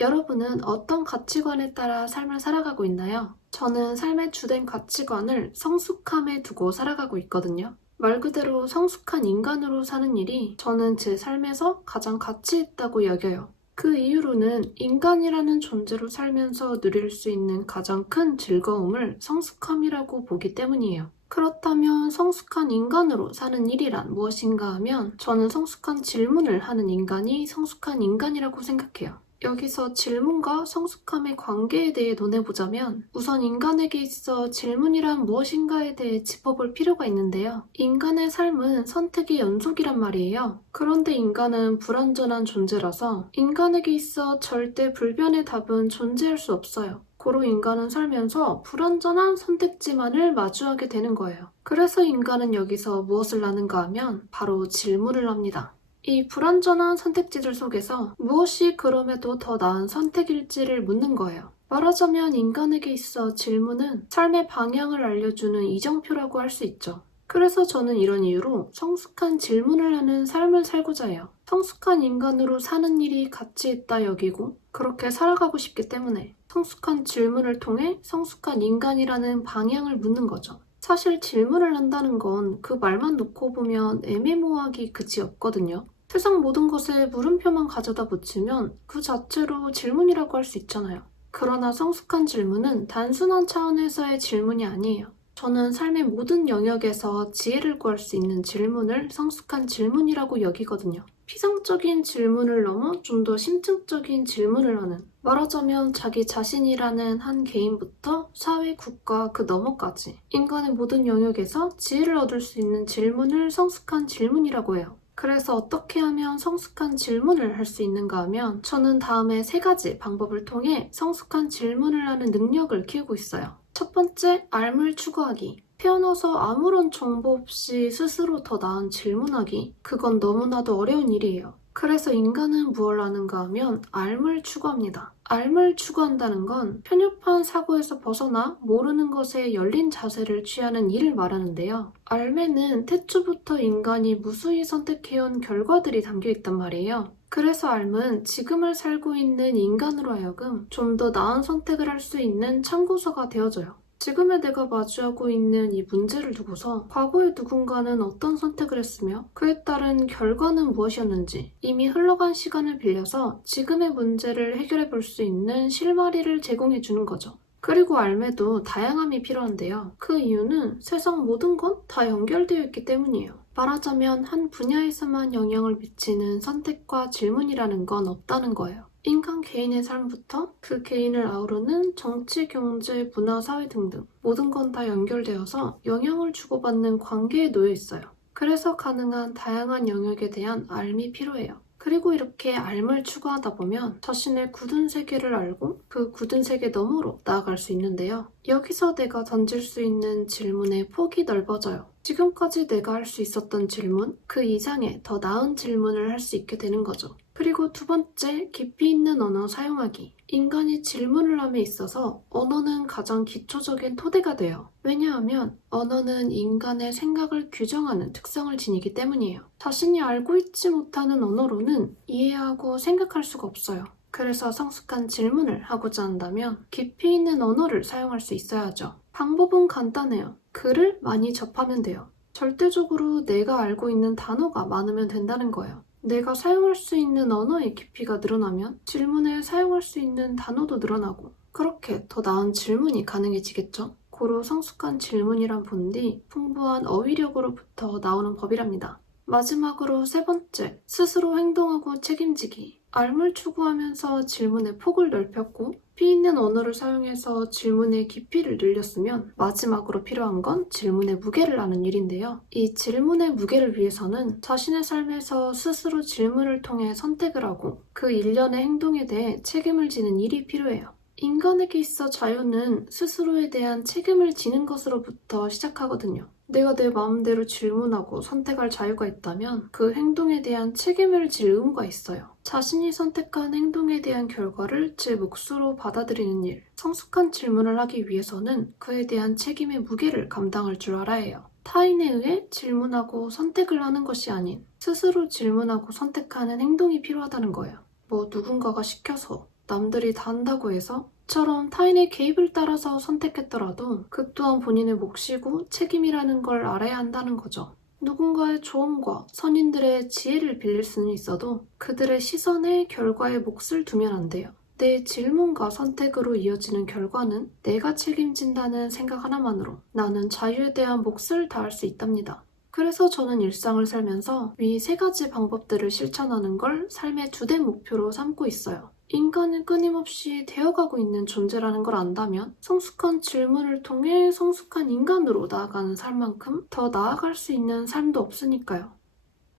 여러분은 어떤 가치관에 따라 삶을 살아가고 있나요? 저는 삶의 주된 가치관을 성숙함에 두고 살아가고 있거든요. 말 그대로 성숙한 인간으로 사는 일이 저는 제 삶에서 가장 가치 있다고 여겨요. 그 이유로는 인간이라는 존재로 살면서 누릴 수 있는 가장 큰 즐거움을 성숙함이라고 보기 때문이에요. 그렇다면 성숙한 인간으로 사는 일이란 무엇인가 하면 저는 성숙한 질문을 하는 인간이 성숙한 인간이라고 생각해요. 여기서 질문과 성숙함의 관계에 대해 논해보자면 우선 인간에게 있어 질문이란 무엇인가에 대해 짚어볼 필요가 있는데요. 인간의 삶은 선택의 연속이란 말이에요. 그런데 인간은 불완전한 존재라서 인간에게 있어 절대 불변의 답은 존재할 수 없어요. 고로 인간은 살면서 불완전한 선택지만을 마주하게 되는 거예요. 그래서 인간은 여기서 무엇을 하는가 하면 바로 질문을 합니다. 이 불완전한 선택지들 속에서 무엇이 그럼에도 더 나은 선택일지를 묻는 거예요. 말하자면 인간에게 있어 질문은 삶의 방향을 알려주는 이정표라고 할 수 있죠. 그래서 저는 이런 이유로 성숙한 질문을 하는 삶을 살고자 해요. 성숙한 인간으로 사는 일이 가치 있다 여기고 그렇게 살아가고 싶기 때문에 성숙한 질문을 통해 성숙한 인간이라는 방향을 묻는 거죠. 사실 질문을 한다는 건 그 말만 놓고 보면 애매모호하기 그지 없거든요. 세상 모든 것에 물음표만 가져다 붙이면 그 자체로 질문이라고 할 수 있잖아요. 그러나 성숙한 질문은 단순한 차원에서의 질문이 아니에요. 저는 삶의 모든 영역에서 지혜를 구할 수 있는 질문을 성숙한 질문이라고 여기거든요. 피상적인 질문을 넘어 좀 더 심층적인 질문을 하는 말하자면 자기 자신이라는 한 개인부터 사회, 국가, 그 너머까지 인간의 모든 영역에서 지혜를 얻을 수 있는 질문을 성숙한 질문이라고 해요. 그래서 어떻게 하면 성숙한 질문을 할 수 있는가 하면 저는 다음에 세 가지 방법을 통해 성숙한 질문을 하는 능력을 키우고 있어요. 첫 번째, 알물 추구하기. 태어나서 아무런 정보 없이 스스로 더 나은 질문하기. 그건 너무나도 어려운 일이에요. 그래서 인간은 무엇을 하는가 하면 알물 추구합니다. 알물 추구한다는 건 편협한 사고에서 벗어나 모르는 것에 열린 자세를 취하는 일을 말하는데요. 알매는 태초부터 인간이 무수히 선택해온 결과들이 담겨 있단 말이에요. 그래서 알은 지금을 살고 있는 인간으로 하여금 좀 더 나은 선택을 할 수 있는 참고서가 되어줘요. 지금의 내가 마주하고 있는 이 문제를 두고서 과거의 누군가는 어떤 선택을 했으며 그에 따른 결과는 무엇이었는지 이미 흘러간 시간을 빌려서 지금의 문제를 해결해 볼 수 있는 실마리를 제공해 주는 거죠. 그리고 알매도 다양함이 필요한데요. 그 이유는 세상 모든 건 다 연결되어 있기 때문이에요. 말하자면 한 분야에서만 영향을 미치는 선택과 질문이라는 건 없다는 거예요. 인간 개인의 삶부터 그 개인을 아우르는 정치, 경제, 문화, 사회 등등 모든 건 다 연결되어서 영향을 주고받는 관계에 놓여 있어요. 그래서 가능한 다양한 영역에 대한 알미 필요해요. 그리고 이렇게 알을 추구하다 보면 자신의 굳은 세계를 알고 그 굳은 세계 너머로 나아갈 수 있는데요. 여기서 내가 던질 수 있는 질문의 폭이 넓어져요. 지금까지 내가 할 수 있었던 질문, 그 이상의 더 나은 질문을 할 수 있게 되는 거죠. 그리고 두 번째, 깊이 있는 언어 사용하기. 인간이 질문을 함에 있어서 언어는 가장 기초적인 토대가 돼요. 왜냐하면 언어는 인간의 생각을 규정하는 특성을 지니기 때문이에요. 자신이 알고 있지 못하는 언어로는 이해하고 생각할 수가 없어요. 그래서 성숙한 질문을 하고자 한다면 깊이 있는 언어를 사용할 수 있어야죠. 방법은 간단해요. 글을 많이 접하면 돼요. 절대적으로 내가 알고 있는 단어가 많으면 된다는 거예요. 내가 사용할 수 있는 언어의 깊이가 늘어나면 질문에 사용할 수 있는 단어도 늘어나고 그렇게 더 나은 질문이 가능해지겠죠. 고로 성숙한 질문이란 본디 풍부한 어휘력으로부터 나오는 법이랍니다. 마지막으로 세 번째, 스스로 행동하고 책임지기. 알물 추구하면서 질문의 폭을 넓혔고 피 있는 언어를 사용해서 질문의 깊이를 늘렸으면 마지막으로 필요한 건 질문의 무게를 아는 일인데요. 이 질문의 무게를 위해서는 자신의 삶에서 스스로 질문을 통해 선택을 하고 그 일련의 행동에 대해 책임을 지는 일이 필요해요. 인간에게 있어 자유는 스스로에 대한 책임을 지는 것으로부터 시작하거든요. 내가 내 마음대로 질문하고 선택할 자유가 있다면 그 행동에 대한 책임을 질 의무가 있어요. 자신이 선택한 행동에 대한 결과를 제 몫으로 받아들이는 일, 성숙한 질문을 하기 위해서는 그에 대한 책임의 무게를 감당할 줄 알아야 해요. 타인에 의해 질문하고 선택을 하는 것이 아닌 스스로 질문하고 선택하는 행동이 필요하다는 거예요. 뭐 누군가가 시켜서 남들이 다 한다고 해서 처럼 타인의 개입을 따라서 선택했더라도 그 또한 본인의 몫이고 책임이라는 걸 알아야 한다는 거죠. 누군가의 조언과 선인들의 지혜를 빌릴 수는 있어도 그들의 시선에 결과에 몫을 두면 안 돼요. 내 질문과 선택으로 이어지는 결과는 내가 책임진다는 생각 하나만으로 나는 자유에 대한 몫을 다할 수 있답니다. 그래서 저는 일상을 살면서 위 세 가지 방법들을 실천하는 걸 삶의 주된 목표로 삼고 있어요. 인간은 끊임없이 되어가고 있는 존재라는 걸 안다면 성숙한 질문을 통해 성숙한 인간으로 나아가는 삶만큼 더 나아갈 수 있는 삶도 없으니까요.